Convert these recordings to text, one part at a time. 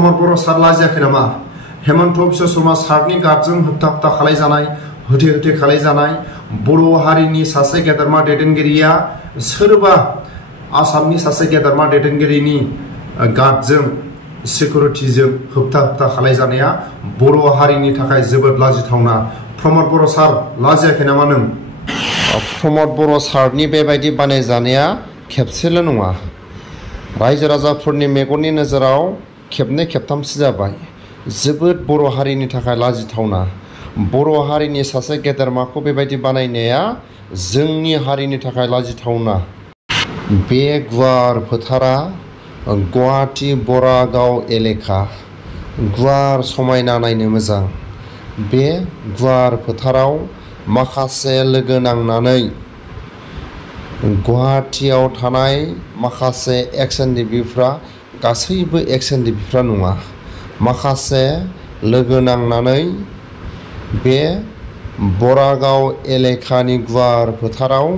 प्रमद बर' सार लाजियाखै नामा? हेमन्त बिश्व शर्मा सारनि गार्डजों होबथा होबथा खालायजानाय, होथे होथे खालायजानाय बर' हारिनि सासे गेदेरमा दैदेनगिरिया सोरबा आसामनि सासे गेदेरमा दैदेनगिरिनि गार्डजों सिकिउरिटिजों होबथा होबथा खालायजानाया बर' हारिनि थाखाय जोबोद लाजिथावना। प्रमद बर' सार लाजियाखै नामा नों? प्रमद बर' सारनि बेबायदि बानायजानाया खेबसेल' नङा, रायजो राजाफोरनि मेगननि नोजोराव खेबनै खेबथामसो जाबाय। जोबोद बर' हारिनि थाखाय लाजिथावना। बर' हारिनि सासे गेदेरमाखौ बेबायदि बानायनाया जोंनि हारिनि थाखाय लाजिथावना। बे गुवार फोथारा गुवाहाटी बरागाव एलेका, गुवार समायना नायनो मोजां। बे गुवार फोथाराव माखासे लोगो नांनानै गुवाहाटीयाव थानाय माखासे एक्स एनडिपिफ्रा, गासैबो एक्स एनडिपिफ्रा नङा, माखासे लोगो नांनानै बे बरागाव एलेकानि गुवार फोथाराव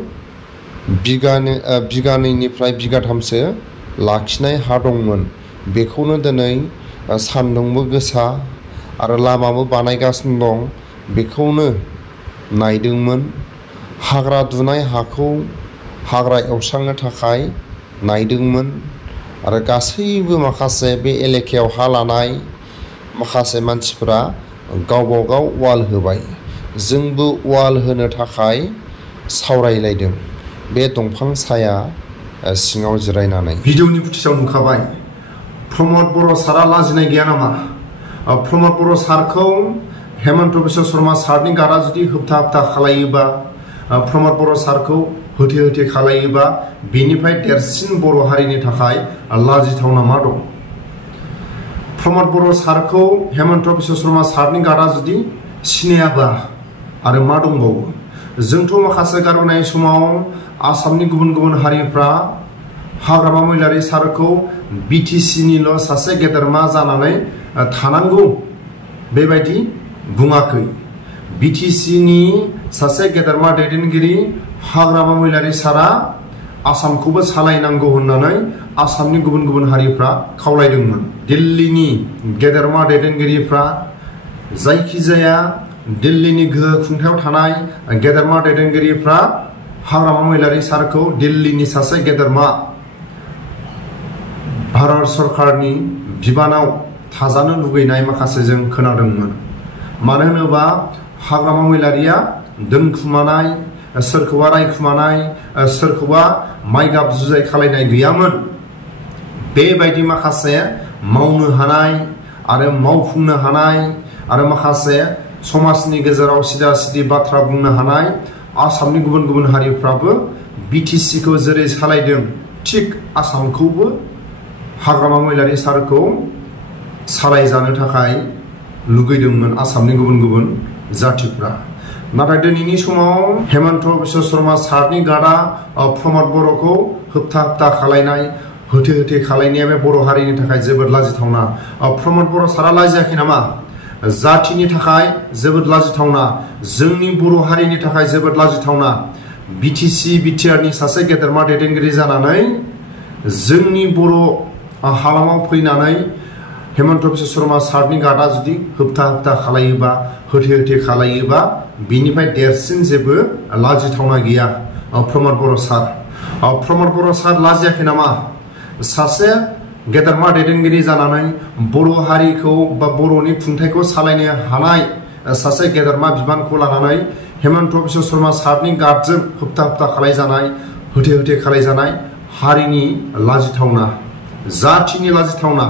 बिगानैनिफ्राय बिगाथामसो लाखिनाय हा दंमोन। बेखौनो दिनै सान्दुंबो गोसा आरो लामाबो बानायगासिनो दं, बेखौनो नायदोंमोन। हाग्रा दुनाय हाखौ हाग्रा एवस्रांनो थाखाय नायदोंमोन आरो गासैबो माखासे बे एलेकायाव हा लानाय माखासे मानसिफोरा गावबा गाव वाल होबाय। जोंबो वाल होनो थाखाय सावरायलायदों बे दंफां साया सिङाव जिरायनानै। भिडिअनि फुटेजाव नुखाबाय। प्रमद बर' सारा लाजिनाय गैया नामा? प्रमद बर' सारखौ हेमन्त बिश्व शर्मा सारनि गार्डआ जुदि होबथा होबथा खालायोबा, प्रमद बर' सारखौ होथे होथे खालायोबा, बेनिफ्राय देरसिन बर' हारिनि थाखाय लाजिथावना मा दं? प्रमद बर' सारखौ हेमन्त बिश्व शर्मा सारनि गार्डआ जुदि सिनायाबा आरो मा दंबावो? जोंथ' माखासे गारबोनाय समाव आसामनि गुबुन गुबुन हारिफ्रा हाग्रामा महिलारि सारखौ बिटिसिनिल' सासे गेदेरमा जानानै थानांगौ बेबायदि बुङाखै। बिटिसिनि सासे गेदेरमा दैदेनगिरि हाग्रामा महिलारि सारा आसामखौबो सालायनांगौ होननानै आसामनि गुबुन गुबुन हारिफ्रा खावलायदोंमोन। दिल्लीनि गेदेरमा दैदेनगिरिफ्रा, जायखिजाया दिल्लीनि गोहो खुंथायाव थानाय गेदेरमा दैदेनगिरिफ्रा हाग्रामा महिलारि सारखौ दिल्लीनि सासे गेदेरमा भारत सरकारनि बिबानाव थाजानो लुगैनाय माखासे जों खोनादोंमोन। मानो होनोबा हाग्रामा महिलारिया दोनखुमानाय, सोरखौबा रायखुमानाय, सोरखौबा माइगाब जुजाय खालायनाय गैयामोन। बेबायदि माखासे मावनो हानाय आरो मावफुंनो हानाय आरो माखासे समाजनि गेजेराव सिदा सिदि बाथ्रा बुंनो हानाय आसामनि गुबुन गुबुन हारिफ्राबो बिटिसिखौ जेरै सालायदों, थिग आसामखौबो हाग्रामा महिलारि सारखौ सालायजानो थाखाय लुगैदोंमोन आसामनि गुबुन गुबुन जाथिफ्रा। नाथाय दिनैनि समाव हेमन्त बिश्व शर्मा सारनि गार्डआ प्रमद बर'खौ होबथा होबथा खालायनाय, होथे होथे खालायनाया बे बर' हारिनि थाखाय जोबोद लाजिथावना। प्रमद बर' सारा लाजियाखै नामा? जाथिनि थाखाय जोबोद लाजिथावना, जोंनि बर' हारिनि थाखाय जोबोद लाजिथावना। बिटिसि बिटिआरनि सासे गेदेरमा दैदेनगिरि जानानै जोंनि बर' हालामाव फैनानै हेमन्त बिश्व शर्मा सारनि गार्डआ जुदि होबथा होबथा खालायोबा, होथे होथे खालायोबा, बिनिफ्राय देरसिन जेबो लाजिथावना गैया। प्रमद बर' सार, प्रमद बर' सार लाजियाखै नामा? सासे गेदेरमा दैदेनगिरि जानानै बर' हारिखौ बा बर'नि खुंथायखौ सालायनो हानाय सासे गेदेरमा बिबानखौ लानानै हेमन्त बिश्व शर्मा सारनि गार्डजों होबथा होबथा खालायजानाय, होथे होथे खालायजानाय हारिनि लाजिथावना, जाथिनि लाजिथावना।